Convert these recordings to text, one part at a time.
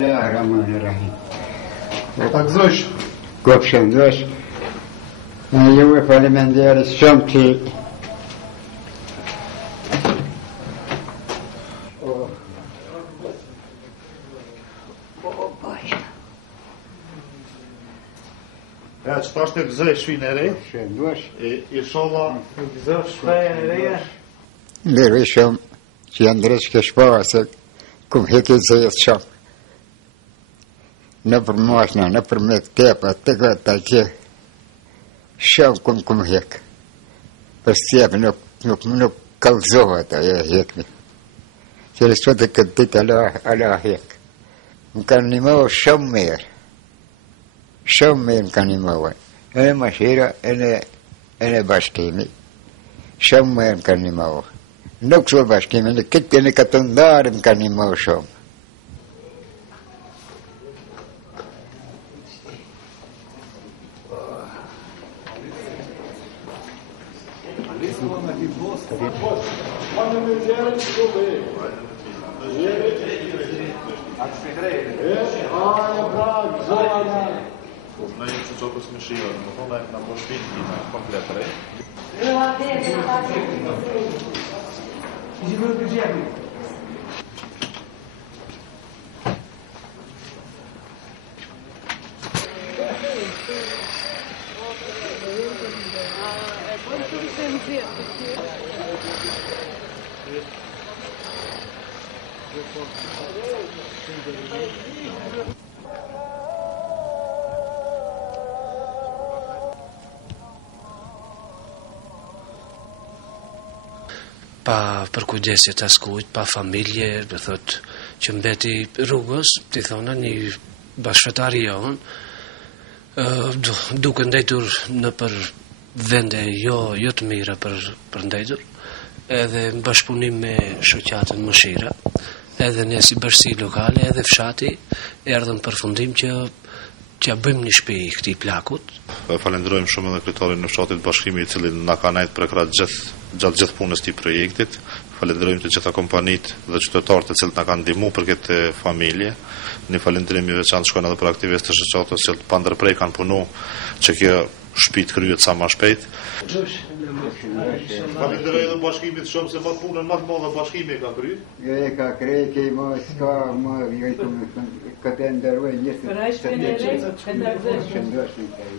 Bismillahirrahmanirrahim. Ta gëzosh. Kopshëndesh. Në ju e faleminderit shumë që Ja, që tash të gëzoj shpinë e re. Shëndosh. Inshallah të gëzoj shpinë e reja. Lërë shumë që janë drejtë që shpara se kum heke zëjët shumë. Në për mashna, në për me tepa, të këta që shumë kum hek. Për stjepë nuk kalzohet ajo hekmi. Që rësot e këtë ditë ala hek. Më kanë nimohë shumë mirë. Shumë mirë më kanë nimohë. E në mashira, e në bashkimi. Shumë mirë më kanë nimohë. Nuk shumë bashkimi, në këtë në këtë ndarë më kanë nimohë shumë. Në jetë që qotës më shirë, më thonë e në më shpinë një në kompletëre. Pa përkujdesje të askujt, pa familje, dhe thot që mbeti rrugës, t'i thona një bashkëtari jonë, duke ndejtur në për vende jo të mira për ndejtur, edhe në bashkëpunim me shoqatën Mëshira, edhe ne si bashkësi lokale, edhe fshati, erdhëm për fundim që bëjmë një shtëpi këtij plakut. Falenderojmë shumë edhe kryetarin në fshatit bashkimi i cili na ka nejt për gjatë gjithë punës të projektit. Falenderojmë të gjitha kompanitë dhe qytetarët të cilët na kanë ndihmuar për këtë familje. Një falënderim i veçantë shkon edhe për aktivistët e shoqatës që pa ndërprej kanë punuar që kjo shtëpi të kryhet sa më shpejt. Falenderoj edhe bashkimit shumë se më punën më të madhe bashkimi ka kryer. Jo e ka krejë që më s'ka më vjojtë këtë ndërvej njështë. Për ajshë për në rejtë, për në rejtë. Shëndosh një kaj.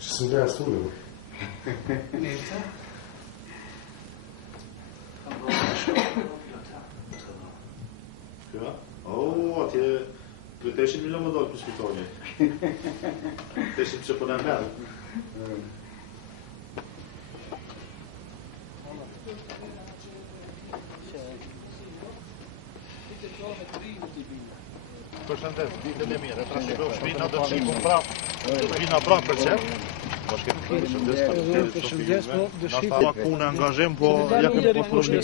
Që së nga asture, më? Neta? Kjo? Atje të teshin milion më dojtë për spitoni. Teshin që për në merë. Përshëndes, ditën e mirë, pra shikoj shpina do të shikojmë pranë. Shpina pranë për çfarë? Përshëndes, po do shikojmë. Na ta punë angazhim, po ja kemi postur